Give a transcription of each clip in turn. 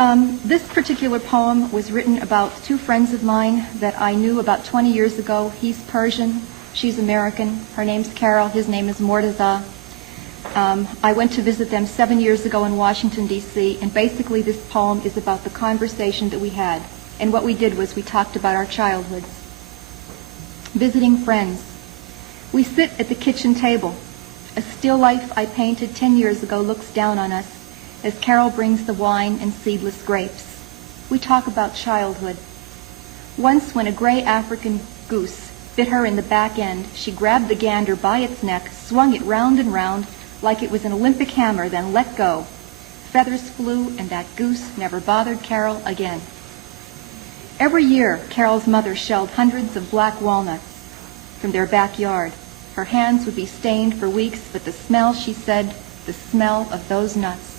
This particular poem was written about two friends of mine that I knew about 20 years ago. He's Persian, she's American. Her name's Carol, his name is Mortaza. I went to visit them 7 years ago in Washington, D.C., and basically this poem is about the conversation that we had. And what we did was we talked about our childhoods. Visiting friends. We sit at the kitchen table. A still life I painted 10 years ago looks down on us as Carol brings the wine and seedless grapes. We talk about childhood. Once when a gray African goose bit her in the back end, she grabbed the gander by its neck, swung it round and round like it was an Olympic hammer, then let go. Feathers flew, and that goose never bothered Carol again. Every year, Carol's mother shelled hundreds of black walnuts from their backyard. Her hands would be stained for weeks, but the smell, she said, the smell of those nuts.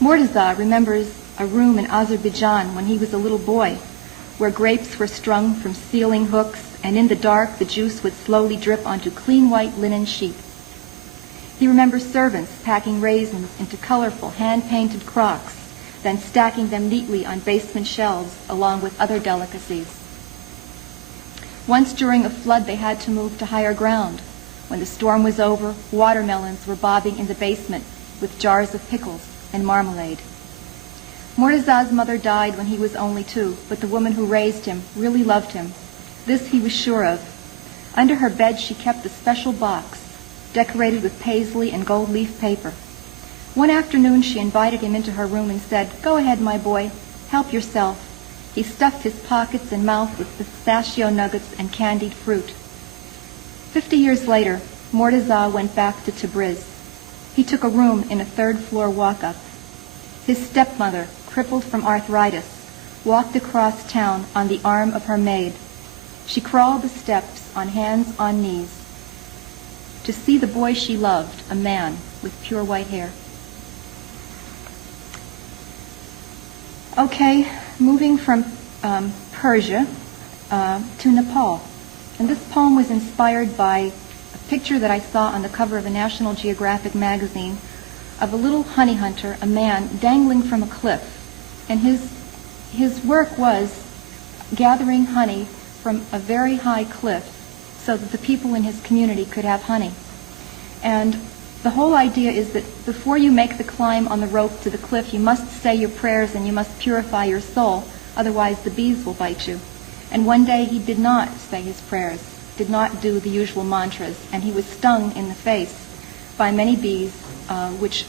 Mortaza remembers a room in Azerbaijan when he was a little boy, where grapes were strung from ceiling hooks, and in the dark the juice would slowly drip onto clean white linen sheets. He remembers servants packing raisins into colorful hand-painted crocks, then stacking them neatly on basement shelves along with other delicacies. Once during a flood they had to move to higher ground. When the storm was over, watermelons were bobbing in the basement with jars of pickles and marmalade. Mortaza's mother died when he was only 2, but the woman who raised him really loved him. This he was sure of. Under her bed she kept a special box, decorated with paisley and gold leaf paper. One afternoon she invited him into her room and said, "Go ahead, my boy, help yourself." He stuffed his pockets and mouth with pistachio nuggets and candied fruit. 50 years later, Mortaza went back to Tabriz. He took a room in a third-floor walk-up. His stepmother, crippled from arthritis, walked across town on the arm of her maid. She crawled the steps on hands on knees to see the boy she loved, a man with pure white hair. Okay, moving from Persia to Nepal. And this poem was inspired by a picture that I saw on the cover of a National Geographic magazine of a little honey hunter, a man, dangling from a cliff. And his work was gathering honey from a very high cliff so that the people in his community could have honey. And the whole idea is that before you make the climb on the rope to the cliff, you must say your prayers and you must purify your soul, otherwise the bees will bite you. And one day he did not say his prayers, did not do the usual mantras, and he was stung in the face by many bees, which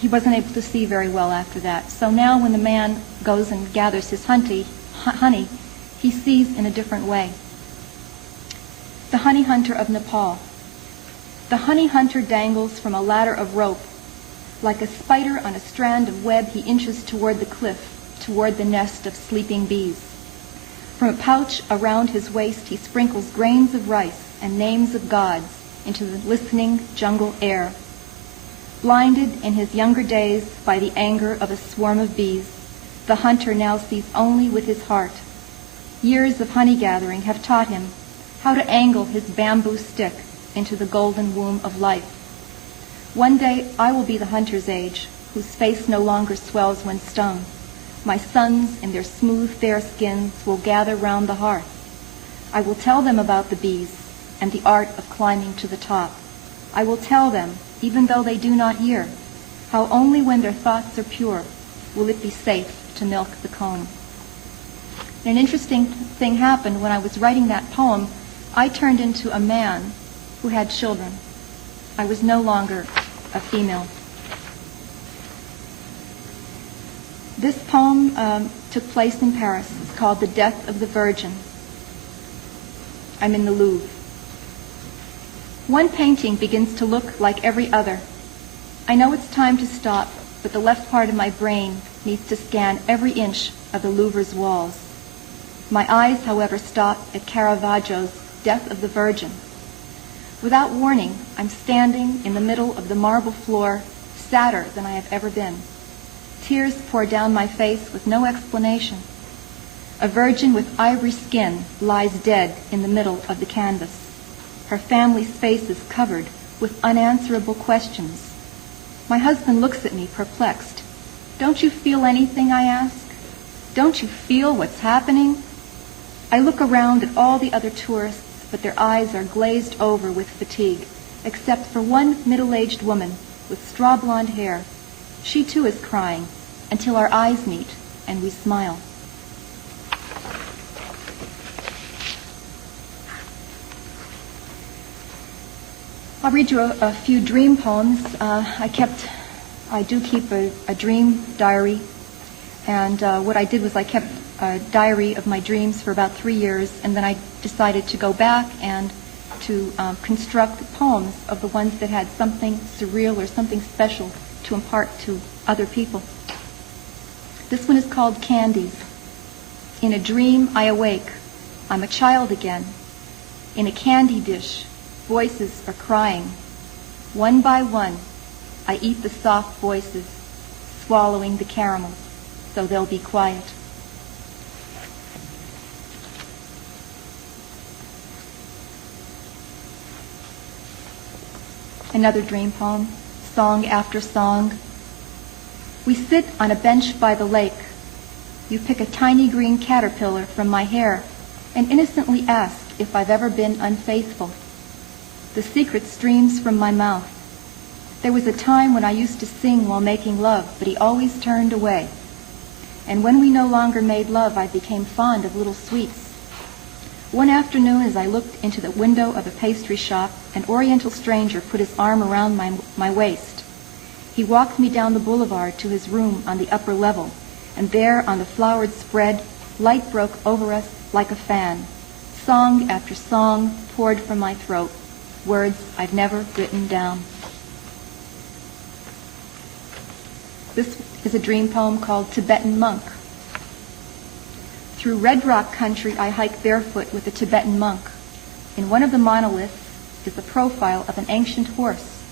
he wasn't able to see very well after that. So now when the man goes and gathers his honey, he sees in a different way. The honey hunter of Nepal. The honey hunter dangles from a ladder of rope. Like a spider on a strand of web, he inches toward the cliff, toward the nest of sleeping bees. From a pouch around his waist, he sprinkles grains of rice and names of gods into the listening jungle air. Blinded in his younger days by the anger of a swarm of bees, the hunter now sees only with his heart. Years of honey gathering have taught him how to angle his bamboo stick into the golden womb of life. One day I will be the hunter's age, whose face no longer swells when stung. My sons in their smooth, fair skins will gather round the hearth. I will tell them about the bees and the art of climbing to the top. I will tell them, even though they do not hear, how only when their thoughts are pure will it be safe to milk the comb. And an interesting thing happened when I was writing that poem. I turned into a man who had children. I was no longer a female. This poem took place in Paris. It's called The Death of the Virgin. I'm in the Louvre. One painting begins to look like every other. I know it's time to stop, but the left part of my brain needs to scan every inch of the Louvre's walls. My eyes, however, stop at Caravaggio's Death of the Virgin. Without warning, I'm standing in the middle of the marble floor, sadder than I have ever been. Tears pour down my face with no explanation. A virgin with ivory skin lies dead in the middle of the canvas. Her family's face is covered with unanswerable questions. My husband looks at me, perplexed. "Don't you feel anything?" I ask. "Don't you feel what's happening?" I look around at all the other tourists, but their eyes are glazed over with fatigue, except for one middle-aged woman with straw blonde hair. She too is crying, until our eyes meet and we smile. I'll read you a few dream poems. I do keep a dream diary, and what I did was I kept a diary of my dreams for about 3 years, and then I decided to go back and to construct poems of the ones that had something surreal or something special to impart to other people. This one is called Candies. In a dream I awake. I'm a child again. In a candy dish, voices are crying. One by one, I eat the soft voices, swallowing the caramels, so they'll be quiet. Another dream poem, Song After Song. We sit on a bench by the lake. You pick a tiny green caterpillar from my hair and innocently ask if I've ever been unfaithful. The secret streams from my mouth. There was a time when I used to sing while making love, but he always turned away. And when we no longer made love, I became fond of little sweets. One afternoon, as I looked into the window of a pastry shop, an Oriental stranger put his arm around my waist. He walked me down the boulevard to his room on the upper level, and there on the flowered spread, light broke over us like a fan. Song after song poured from my throat, words I've never written down. This is a dream poem called Tibetan Monk. Through Red Rock country, I hike barefoot with a Tibetan monk. In one of the monoliths is the profile of an ancient horse.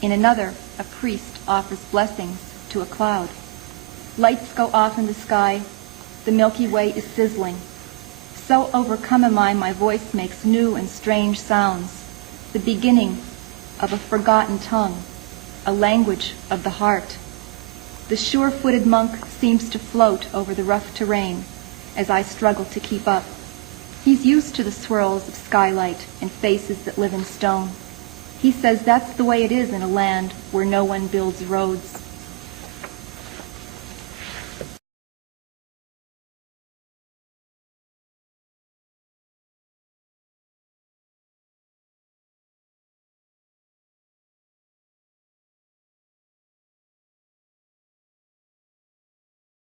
In another, a priest offers blessings to a cloud. Lights go off in the sky. The Milky Way is sizzling. So overcome am I, my voice makes new and strange sounds. The beginning of a forgotten tongue, a language of the heart. The sure-footed monk seems to float over the rough terrain as I struggle to keep up. He's used to the swirls of skylight and faces that live in stone. He says that's the way it is in a land where no one builds roads.